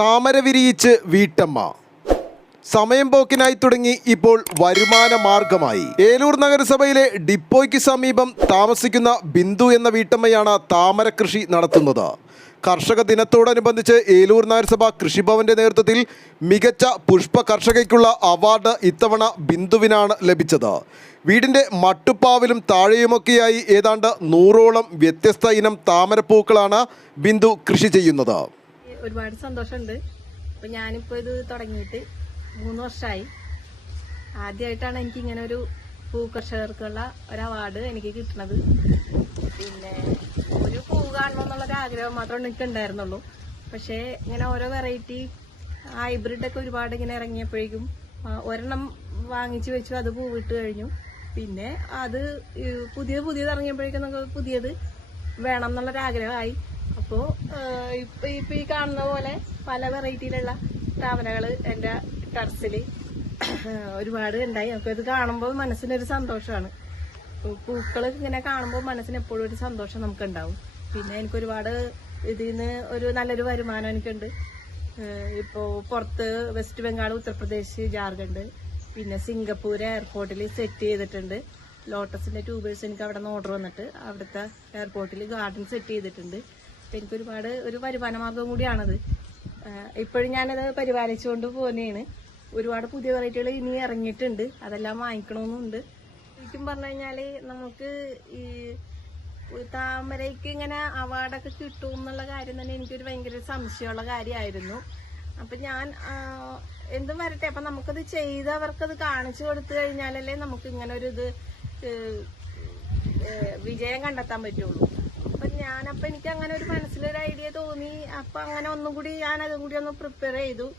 താമര വിരിയിച്ച് വീട്ടമ്മ. സമയം പോക്കിനായി തുടങ്ങി ഇപ്പോൾ വരുമാന മാർഗമായി. ഏലൂർ നഗരസഭയിലെ ഡിപ്പോയ്ക്ക് സമീപം താമസിക്കുന്ന ബിന്ദു എന്ന വീട്ടമ്മയാണ് താമര കൃഷി നടത്തുന്നത്. കർഷക ദിനത്തോടനുബന്ധിച്ച് ഏലൂർ നഗരസഭ കൃഷിഭവന്റെ നേതൃത്വത്തിൽ മികച്ച പുഷ്പ കർഷകയ്ക്കുള്ള അവാർഡ് ഇത്തവണ ബിന്ദുവിനാണ് ലഭിച്ചത്. വീടിന്റെ മട്ടുപ്പാവിലും താഴെയുമൊക്കെയായി ഏതാണ്ട് നൂറോളം വ്യത്യസ്ത ഇനം താമരപ്പൂക്കളാണ് ബിന്ദു കൃഷി ചെയ്യുന്നത്. ഒരുപാട് സന്തോഷമുണ്ട്. അപ്പൊ ഞാനിപ്പോ ഇത് തുടങ്ങിയിട്ട് മൂന്ന് വർഷമായി ആദ്യമായിട്ടാണ് എനിക്ക് ഇങ്ങനെ ഒരു പൂ പൂക്കർഷകർക്കുള്ള ഒരു അവാർഡ് എനിക്ക് കിട്ടണത്. പിന്നെ ഒരു പൂ കാണണം എന്നുള്ളൊരു ആഗ്രഹം മാത്രമേ എനിക്ക് ഉണ്ടായിരുന്നുള്ളൂ പക്ഷേ ഇങ്ങനെ ഓരോ വെറൈറ്റി ഹൈബ്രിഡ് ഒക്കെ ഒരുപാട് ഇങ്ങനെ ഇറങ്ങിയപ്പോഴേക്കും ഒരെണ്ണം വാങ്ങിച്ചു വെച്ചു അത് പൂവിട്ട് കഴിഞ്ഞു. പിന്നെ അത് പുതിയത് പുതിയത് ഇറങ്ങിയപ്പോഴേക്കും നമുക്ക് പുതിയത് വേണം എന്നുള്ളൊരു ആഗ്രഹമായി അപ്പോ ഇപ്പം ഇപ്പൊ ഈ കാണുന്ന പോലെ പല വെറൈറ്റിയിലുള്ള താമരകൾ എന്റെ ടെറസിൽ ഒരുപാട് ഉണ്ടായി. അപ്പൊ ഇത് കാണുമ്പോൾ മനസ്സിനൊരു സന്തോഷമാണ് പൂക്കൾ ഇങ്ങനെ കാണുമ്പോൾ മനസ്സിന് എപ്പോഴും ഒരു സന്തോഷം നമുക്ക് ഉണ്ടാവും പിന്നെ എനിക്ക് ഒരുപാട് ഇതിൽ നിന്ന് ഒരു നല്ലൊരു വരുമാനം എനിക്കുണ്ട്. ഇപ്പോൾ ഇപ്പോ പുറത്ത് വെസ്റ്റ് ബംഗാൾ ഉത്തർപ്രദേശ് ജാർഖണ്ഡ് പിന്നെ സിംഗപ്പൂർ എയർപോർട്ടിൽ സെറ്റ് ചെയ്തിട്ടുണ്ട്. ലോട്ടസിന്റെ ട്യൂബേഴ്സ് എനിക്ക് അവിടെ നിന്ന് ഓർഡർ വന്നിട്ട് അവിടുത്തെ എയർപോർട്ടിൽ ഗാർഡൻ സെറ്റ് ചെയ്തിട്ടുണ്ട്. എനിക്ക് ഒരുപാട് ഒരു വരുമാന മാർഗം കൂടിയാണത് ഇപ്പോഴും ഞാനത് പരിപാലിച്ചുകൊണ്ട് പോകുന്നതാണ് ഒരുപാട് പുതിയ വെറൈറ്റികൾ ഇനി ഇറങ്ങിയിട്ടുണ്ട്. അതെല്ലാം വാങ്ങിക്കണമെന്നുണ്ട്. ശരിക്കും പറഞ്ഞു കഴിഞ്ഞാൽ നമുക്ക് ഈ താമരയ്ക്ക് ഇങ്ങനെ അവാർഡൊക്കെ കിട്ടും എന്നുള്ള കാര്യം തന്നെ എനിക്കൊരു ഭയങ്കര സംശയമുള്ള കാര്യമായിരുന്നു. അപ്പൊ ഞാൻ എന്തും വരട്ടെ. അപ്പൊ നമുക്കത് ചെയ്ത് അവർക്കത് കാണിച്ചു കൊടുത്തു കഴിഞ്ഞാലല്ലേ നമുക്ക് ഇങ്ങനെ ഒരു ഇത് വിജയം കണ്ടെത്താൻ പറ്റുള്ളൂ. അപ്പൊ ഞാനപ്പൊ എനിക്ക് അങ്ങനെ ഒരു മനസ്സിലൊരു ഐഡിയ തോന്നി. അപ്പൊ അങ്ങനെ ഒന്നും കൂടി ഞാൻ അതും കൂടി ഒന്ന് പ്രിപ്പയർ ചെയ്തു.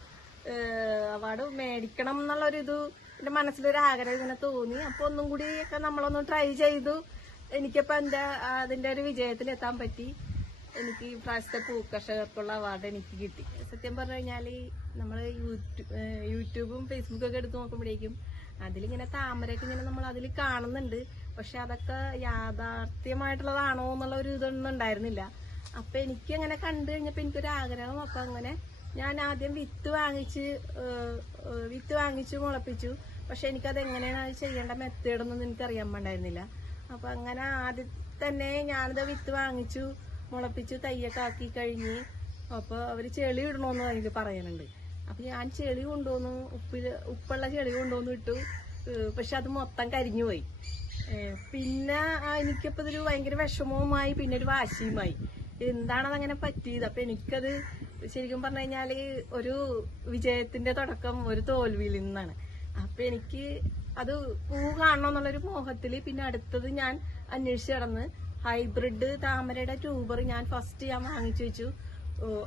അവാർഡ് മേടിക്കണം എന്നുള്ളൊരിത് എന്റെ മനസ്സിലൊരു ആഗ്രഹം ഇങ്ങനെ തോന്നി. അപ്പൊ ഒന്നും കൂടി ഒക്കെ നമ്മളൊന്ന് ട്രൈ ചെയ്തു. എനിക്കിപ്പോ എന്റെ അതിന്റെ ഒരു വിജയത്തിൽ എത്താൻ പറ്റി. എനിക്ക് ഈ പ്രാവശ്യത്തെ പൂക്കർഷകർക്കുള്ള അവാർഡ് എനിക്ക് കിട്ടി. സത്യം പറഞ്ഞു കഴിഞ്ഞാൽ നമ്മൾ യൂട്യൂ- യൂട്യൂബും ഫേസ്ബുക്കും ഒക്കെ എടുത്ത് നോക്കുമ്പോഴേക്കും അതിലിങ്ങനെ താമരയൊക്കെ ഇങ്ങനെ നമ്മൾ അതിൽ കാണുന്നുണ്ട്. പക്ഷെ അതൊക്കെ യാഥാർത്ഥ്യമായിട്ടുള്ളതാണോ എന്നുള്ള ഒരു ഇതൊന്നും ഉണ്ടായിരുന്നില്ല. അപ്പൊ എനിക്ക് അങ്ങനെ കണ്ടു കഴിഞ്ഞപ്പോ എനിക്കൊരു ആഗ്രഹം അപ്പൊ അങ്ങനെ ഞാൻ ആദ്യം വിത്ത് വാങ്ങിച്ച് വിത്ത് വാങ്ങിച്ച് മുളപ്പിച്ചു. പക്ഷെ എനിക്കത് എങ്ങനെയാണ് ചെയ്യേണ്ട മെത്തേഡൊന്നും എനിക്ക് അറിയാൻ പാണ്ടായിരുന്നില്ല. അപ്പൊ അങ്ങനെ ആദ്യം തന്നെ ഞാനത് വിത്ത് വാങ്ങിച്ചു മുളപ്പിച്ചു തയ്യൊക്കെ ആക്കി കഴിഞ്ഞ് അപ്പൊ അവർ ചെളി ഇടണോന്ന് അതിൽ പറയുന്നുണ്ട് അപ്പൊ ഞാൻ ചെളി കൊണ്ടുവന്നു ഉപ്പിൽ ഉപ്പുള്ള ചെളി കൊണ്ടുവന്നു ഇട്ടു. പക്ഷെ അത് മൊത്തം കരിഞ്ഞു പോയി. പിന്നെ എനിക്കിപ്പോ ഇതൊരു ഭയങ്കര വിഷമവുമായി പിന്നെ ഒരു വാശിയുമായി. എന്താണത് അങ്ങനെ പറ്റിയത്? അപ്പൊ എനിക്കത് ശരിക്കും പറഞ്ഞു കഴിഞ്ഞാൽ ഒരു വിജയത്തിന്റെ തുടക്കം ഒരു തോൽവിയിൽ നിന്നാണ്. അപ്പൊ എനിക്ക് അത് പൂ കാണണം എന്നുള്ളൊരു മോഹത്തിൽ പിന്നെ അടുത്തത് ഞാൻ അന്വേഷിച്ച് നടന്ന് ഹൈബ്രിഡ് താമരയുടെ ട്യൂബർ ഞാൻ ഫസ്റ്റ് ഞാൻ വാങ്ങിച്ചു വെച്ചു.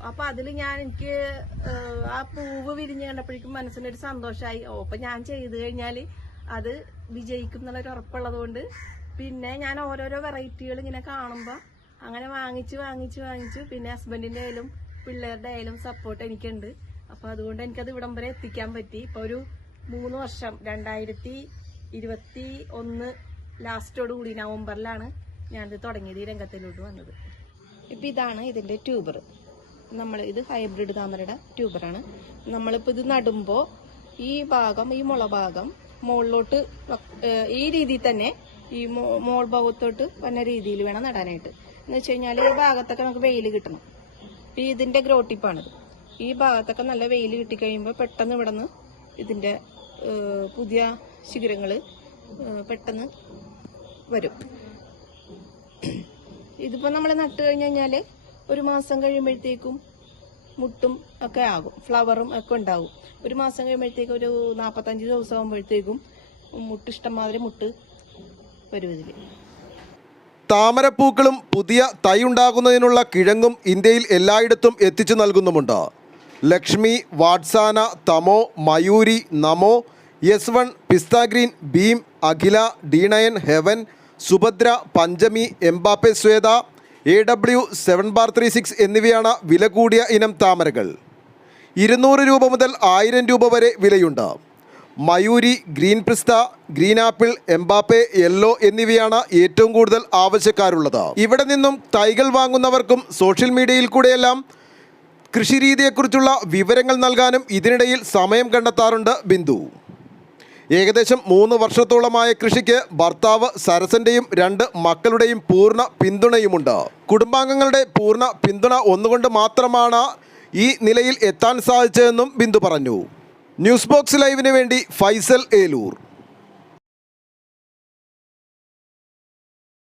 അപ്പൊ അതിൽ ഞാൻ എനിക്ക് ആ പൂവ് വിരിഞ്ഞ് കണ്ടപ്പോഴേക്കും മനസ്സിനൊരു സന്തോഷമായി ഓ അപ്പൊ ഞാൻ ചെയ്തു കഴിഞ്ഞാൽ അത് വിജയിക്കും എന്നുള്ളൊരു ഉറപ്പുള്ളത് കൊണ്ട് പിന്നെ ഞാൻ ഓരോരോ വെറൈറ്റികൾ ഇങ്ങനെ കാണുമ്പോൾ അങ്ങനെ വാങ്ങിച്ചു വാങ്ങിച്ചു വാങ്ങിച്ചു പിന്നെ ഹസ്ബൻഡിന്റെ ആയാലും പിള്ളേരുടെ ആയാലും സപ്പോർട്ട് എനിക്കുണ്ട്. അപ്പൊ അതുകൊണ്ട് എനിക്കത് ഇവിടം വരെ എത്തിക്കാൻ പറ്റി. ഇപ്പൊ ഒരു മൂന്ന് വർഷം രണ്ടായിരത്തി ഇരുപത്തി ഒന്ന് ലാസ്റ്റോട് കൂടി നവംബറിലാണ് ഞാനിത് തുടങ്ങിയത് ഈ രംഗത്തിലോട്ട് വന്നത്. ഇപ്പൊ ഇതാണ് ഇതിന്റെ ട്യൂബർ നമ്മൾ ഇത് ഹൈബ്രിഡ് താമരയുടെ ട്യൂബറാണ് നമ്മളിപ്പോൾ ഇത് നടുമ്പോൾ ഈ ഭാഗം ഈ മുള ഭാഗം മുകളിലോട്ട് ഈ രീതിയിൽ തന്നെ ഈ മോൾ ഭാഗത്തോട്ട് വന്ന രീതിയിൽ വേണം നടാനായിട്ട്. എന്ന് വെച്ച് കഴിഞ്ഞാൽ ഈ ഭാഗത്തൊക്കെ നമുക്ക് വെയിൽ കിട്ടണം. ഇപ്പൊ ഇതിന്റെ ഗ്രോട്ടിപ്പാണിത് ഈ ഭാഗത്തൊക്കെ നല്ല വെയിൽ കിട്ടിക്കഴിയുമ്പോൾ പെട്ടെന്ന് ഇവിടെ നിന്ന് ഇതിന്റെ പുതിയ ശിഖിരങ്ങൾ പെട്ടെന്ന് വരും. ഇതിപ്പോൾ നമ്മൾ നട്ട് കഴിഞ്ഞ് കഴിഞ്ഞാൽ ഒരു മാസം കഴിയുമ്പോഴത്തേക്കും മുട്ടും ഒക്കെ ആകും ഫ്ലവറും ഒക്കെ ഉണ്ടാവും. ഒരു മാസം കഴിയുമ്പോഴത്തേക്കും ഒരു നാൽപ്പത്തഞ്ച് ദിവസം ആകുമ്പോഴത്തേക്കും മുട്ട് ഇഷ്ടംമാതിരി മുട്ട് വരും ഇതിൽ താമരപ്പൂക്കളും പുതിയ തൈ ഉണ്ടാകുന്നതിനുള്ള കിഴങ്ങും ഇന്ത്യയിൽ എല്ലായിടത്തും എത്തിച്ചു നൽകുന്നുമുണ്ട്. ലക്ഷ്മി വാട്സാന തമോ Mayuri Namo S one pista green Bheem Akhila ഡീണയൻ heaven Subhadra Panchami Mbappe Shweta A W seven bar three six എന്നിവയാണ് വില കൂടിയ ഇനം താമരകൾ. ഇരുന്നൂറ് രൂപ മുതൽ ആയിരം രൂപ വരെ വിലയുണ്ട്. മയൂരി ഗ്രീൻ പ്രിസ്ത ഗ്രീൻ ആപ്പിൾ എംബാപ്പെ യെല്ലോ എന്നിവയാണ് ഏറ്റവും കൂടുതൽ ആവശ്യക്കാരുള്ളത്. ഇവിടെ നിന്നും തൈകൾ വാങ്ങുന്നവർക്കും സോഷ്യൽ മീഡിയയിൽ കൂടെയെല്ലാം കൃഷിരീതിയെക്കുറിച്ചുള്ള വിവരങ്ങൾ നൽകാനും ഇതിനിടയിൽ സമയം കണ്ടെത്താറുണ്ട് ബിന്ദു. ഏകദേശം മൂന്ന് വർഷത്തോളമായ കൃഷിക്ക് ഭർത്താവ് സരസന്റെയും രണ്ട് മക്കളുടെയും പൂർണ പിന്തുണയുമുണ്ട്. കുടുംബാംഗങ്ങളുടെ പൂർണ പിന്തുണ ഒന്നുകൊണ്ട് മാത്രമാണ് ഈ നിലയിൽ എത്താൻ സാധിച്ചതെന്നും ബിന്ദു പറഞ്ഞു. ന്യൂസ് ബോക്സ് ലൈവിന് വേണ്ടി ഫൈസൽ ഏലൂർ.